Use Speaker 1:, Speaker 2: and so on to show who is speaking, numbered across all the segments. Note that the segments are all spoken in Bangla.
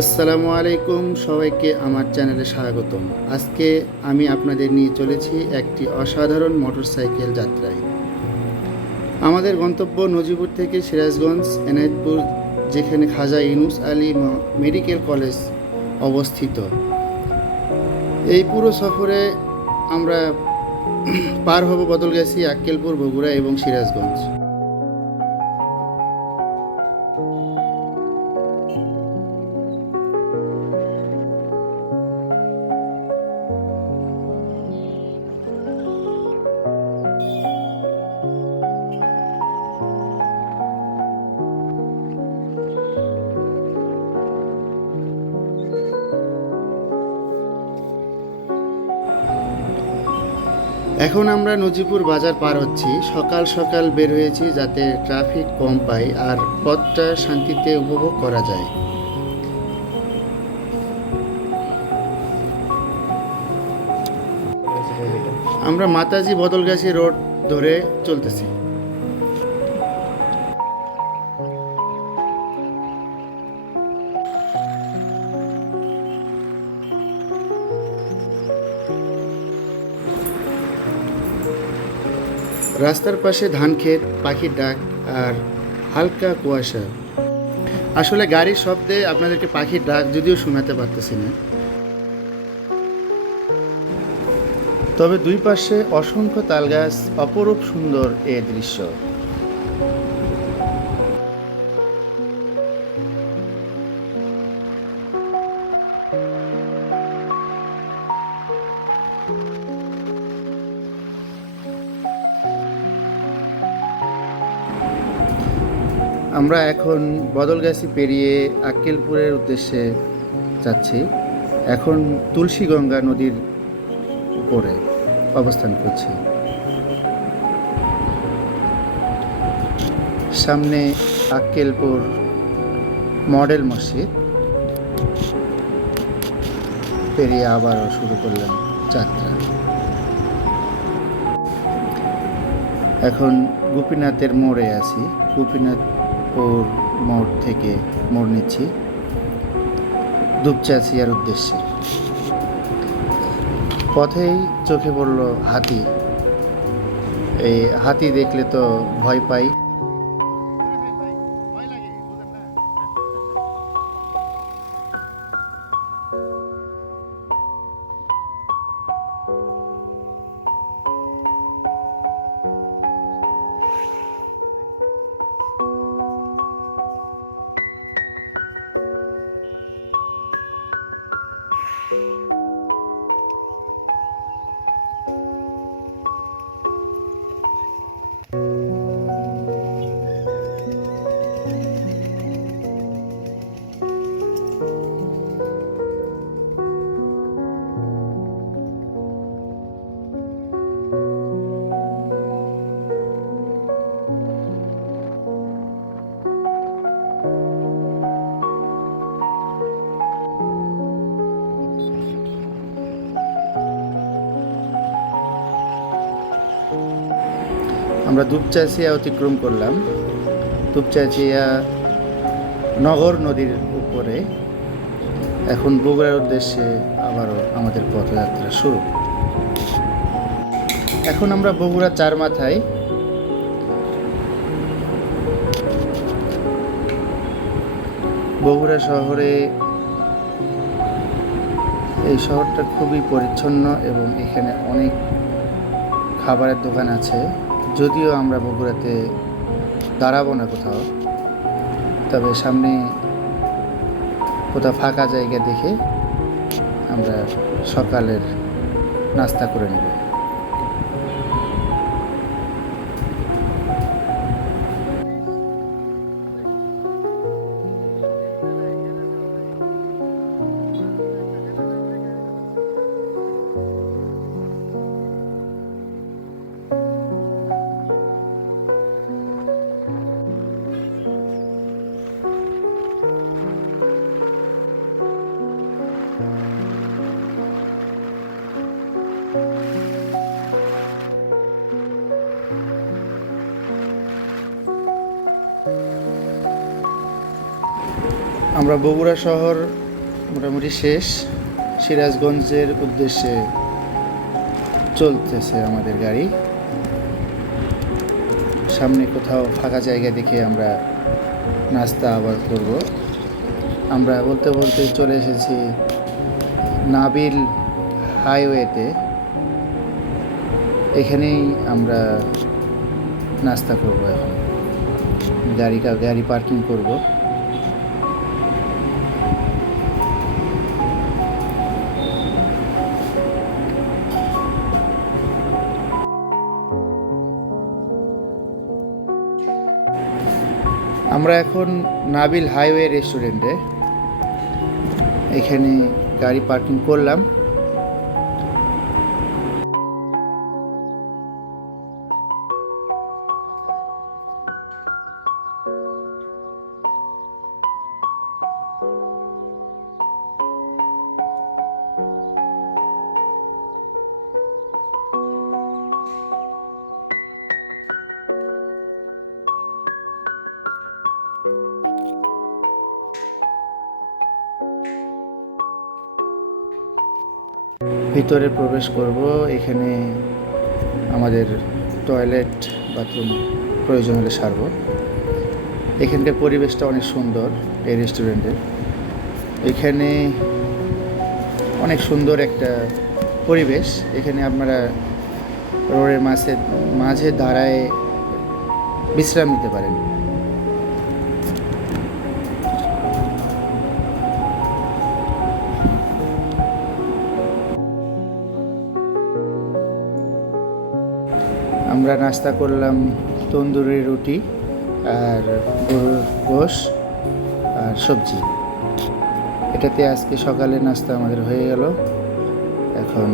Speaker 1: আসসালামু আলাইকুম, সবাইকে আমার চ্যানেলে স্বাগতম। আজকে আমি আপনাদের নিয়ে চলেছি একটি অসাধারণ মোটরসাইকেল যাত্রায়। আমাদের গন্তব্য নজিপুর থেকে সিরাজগঞ্জ, এনায়েতপুর, যেখানে খাজা ইউনুস আলী মেডিকেল কলেজ অবস্থিত। এই পুরো সফরে আমরা পার হব বদলগাছি, আক্কেলপুর, বগুড়া এবং সিরাজগঞ্জ। এখন আমরা নজিপুর বাজার পার হচ্ছি। সকাল সকাল বের হয়েছি যাতে ট্রাফিক কম পাই আর পথটা শান্তিতে উপভোগ করা যায়। আমরা মাতাজি বদলগাছি রোড ধরে চলতেছি। রাস্তার পাশে ধান ক্ষেত, পাখির ডাক আর হালকা কুয়াশা। আসলে গাড়ির শব্দে আপনাদেরকে পাখির ডাক যদিও শোনাতে পারতেছি না। তবে দুই পাশে অসংখ্য তালগাছ, অপরূপ সুন্দর এ দৃশ্য। আমরা এখন বদলগাছি পেরিয়ে আক্কেলপুরের উদ্দেশ্যে যাচ্ছি। এখন তুলসীগঙ্গা নদীর উপরে অবস্থান করছি। সামনে আক্কেলপুর মডেল মসজিদ। পেরিয়ে আবারও শুরু করলাম যাত্রা। এখন গোপীনাথের মোড়ে আছি। গোপীনাথপুর মোড় থেকে মোড় নিচ্ছি। দুপচাচিয়ার উদ্দেশ্যে। পথেই চোখে পড়ল হাতি। এই হাতি দেখলে তো ভয় পাই। আমরা দুপচাচিয়া অতিক্রম করলাম। দুপচাচিয়া নগর নদীর উপরে। এখন বগুড়ার উদ্দেশ্যে আবারও আমাদের পথযাত্রা শুরু। এখন আমরা বগুড়া চার মাথায়। বগুড়া শহরে এই শহরটা খুবই পরিচ্ছন্ন এবং এখানে অনেক খাবারের দোকান আছে। যদিও আমরা বগুড়াতে দাঁড়াবো না কোথাও, তবে সামনে কোথাও ফাঁকা জায়গা দেখে আমরা সকালের নাস্তা করে নেব। আমরা বগুড়া শহর মোটামুটি শেষ। সিরাজগঞ্জের উদ্দেশ্যে চলতেছে আমাদের গাড়ি। সামনে কোথাও ফাঁকা জায়গা দেখে আমরা নাস্তা আবার করব। আমরা বলতে বলতে চলে এসেছি নাবিল হাইওয়েতে। এখানেই আমরা নাস্তা করব এখন। গাড়ি গাড়ি পার্কিং করব। আমরা এখন নাবিল হাইওয়ে রেস্টুরেন্টে। এখানে গাড়ি পার্কিং করলাম। ভিতরে প্রবেশ করব, এখানে আমাদের টয়লেট বাথরুম প্রয়োজন হলে সারব। এখানকার পরিবেশটা অনেক সুন্দর, এই রেস্টুরেন্টের এখানে অনেক সুন্দর একটা পরিবেশ। এখানে আপনারা রোডের মাঝে মাঝে দাঁড়ায় বিশ্রাম নিতে পারেন। আমরা নাস্তা করলাম তন্দুরি রুটি আর গরুর গোশ আর সবজি। এটাতে আজকে সকালে নাস্তা আমাদের হয়ে গেল। এখন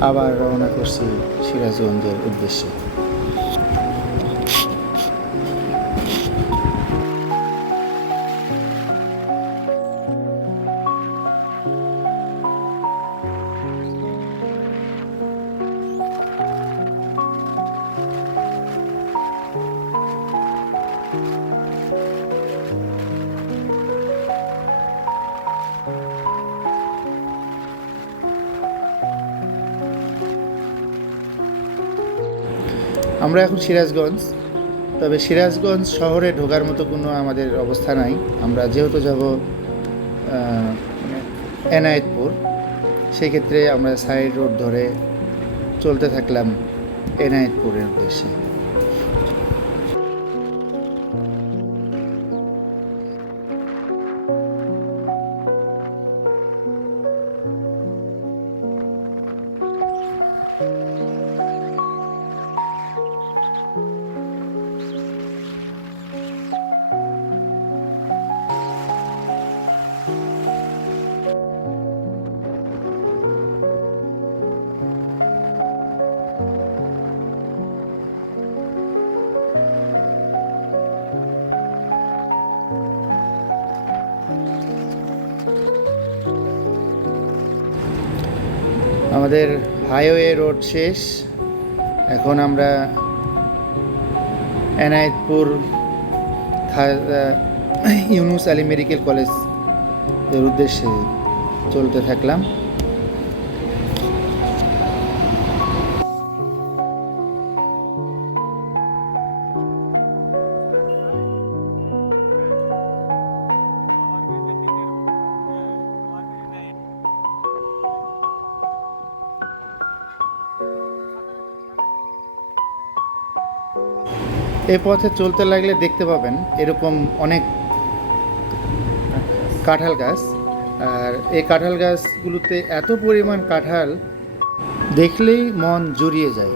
Speaker 1: আবার রওনা করছি সিরাজগঞ্জের উদ্দেশ্যে। আমরা এখন সিরাজগঞ্জ, তবে সিরাজগঞ্জ শহরে ঢোকার মতো কোনো আমাদের অবস্থা নাই। আমরা যেহেতু যাব এনায়েতপুর, সেক্ষেত্রে আমরা সাইড রোড ধরে চলতে থাকলাম এনায়েতপুরের উদ্দেশ্যে। আমাদের হাইওয়ে রোড শেষ। এখন আমরা এনায়েতপুর ইউনুস আলী মেডিকেল কলেজের উদ্দেশ্যে চলতে থাকলাম। এই পথে চলতে লাগলে দেখতে পাবেন এরকম অনেক কাঁঠাল গাছ। আর এই কাঁঠাল গাছগুলোতে এত পরিমাণ কাঁঠাল দেখলেই মন জুড়িয়ে যায়।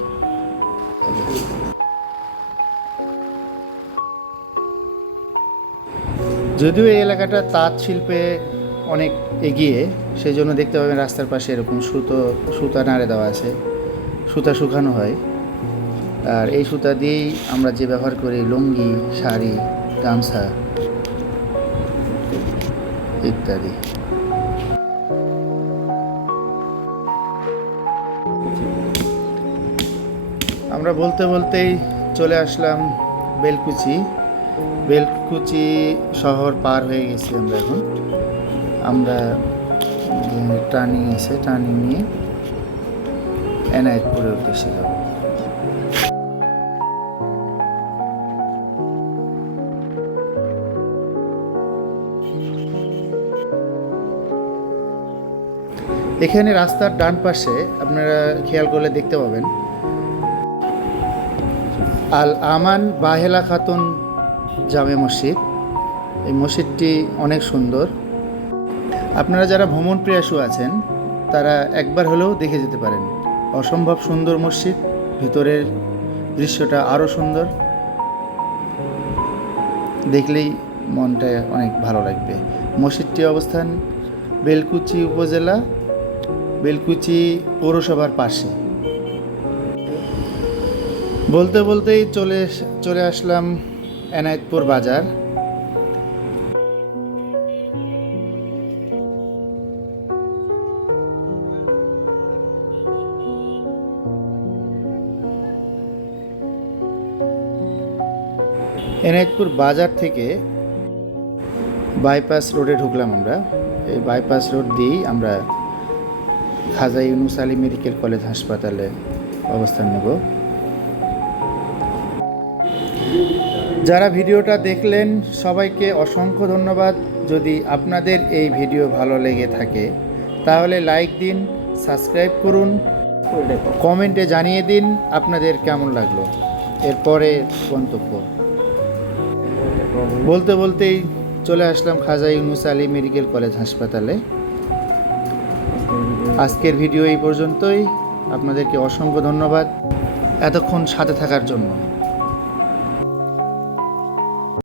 Speaker 1: যদিও এই এলাকাটা তাঁত শিল্পে অনেক এগিয়ে সেই জন্য দেখতে পাবেন রাস্তার পাশে এরকম সুতো, সুতা নাড়ে দেওয়া আছে। সুতা শুকানো হয়। আর এই সুতা দিয়েই আমরা যে ব্যবহার করি লুঙ্গি, শাড়ি, গামছা ইত্যাদি। আমরা বলতে বলতেই চলে আসলাম বেলকুচি। বেলকুচি শহর পার হয়ে গেছি আমরা এখন। আমরা টার্নিং আছে, টার্নিং নিয়ে এনায়েতপুরের উদ্দেশ্যে যাব। এখানে রাস্তার ডান পাশে আপনারা খেয়াল করলে দেখতে পাবেন। আল আমান বাহেলা খাতুন জামে মসজিদ। এই মসজিদটি অনেক সুন্দর। আপনারা যারা ভ্রমণ প্রিয়াসু আছেন, তারা একবার হলেও দেখে যেতে পারেন। অসম্ভব সুন্দর মসজিদ, ভিতরের দৃশ্যটা আরও সুন্দর। দেখলেই মনটা অনেক ভালো লাগবে। মসজিদটি অবস্থান বেলকুচি উপজেলা বেলকুচি পৌরসভার পাশে। বলতে বলতেই চলে চলে আসলাম এনায়েতপুর বাজার। এনায়েতপুর বাজার থেকে বাইপাস রোডে ঢুকলাম আমরা। এই বাইপাস রোড দিয়েই আমরা খাজা ইউনুস আলী মেডিকেল কলেজ হাসপাতালে অবস্থান নেব। যারা ভিডিওটা দেখলেন, সবাইকে অসংখ্য ধন্যবাদ। যদি আপনাদের এই ভিডিও ভালো লেগে থাকে, তাহলে লাইক দিন, সাবস্ক্রাইব করুন, কমেন্টে জানিয়ে দিন আপনাদের কেমন লাগল। এরপরে গন্তব্য। বলতে বলতেই চলে আসলাম খাজা ইউনুস আলী মেডিকেল কলেজ হাসপাতালে। আজকের ভিডিও এই পর্যন্তই। আপনাদেরকে অসংখ্য ধন্যবাদ। এতক্ষণ সাথে থাকার জন্য।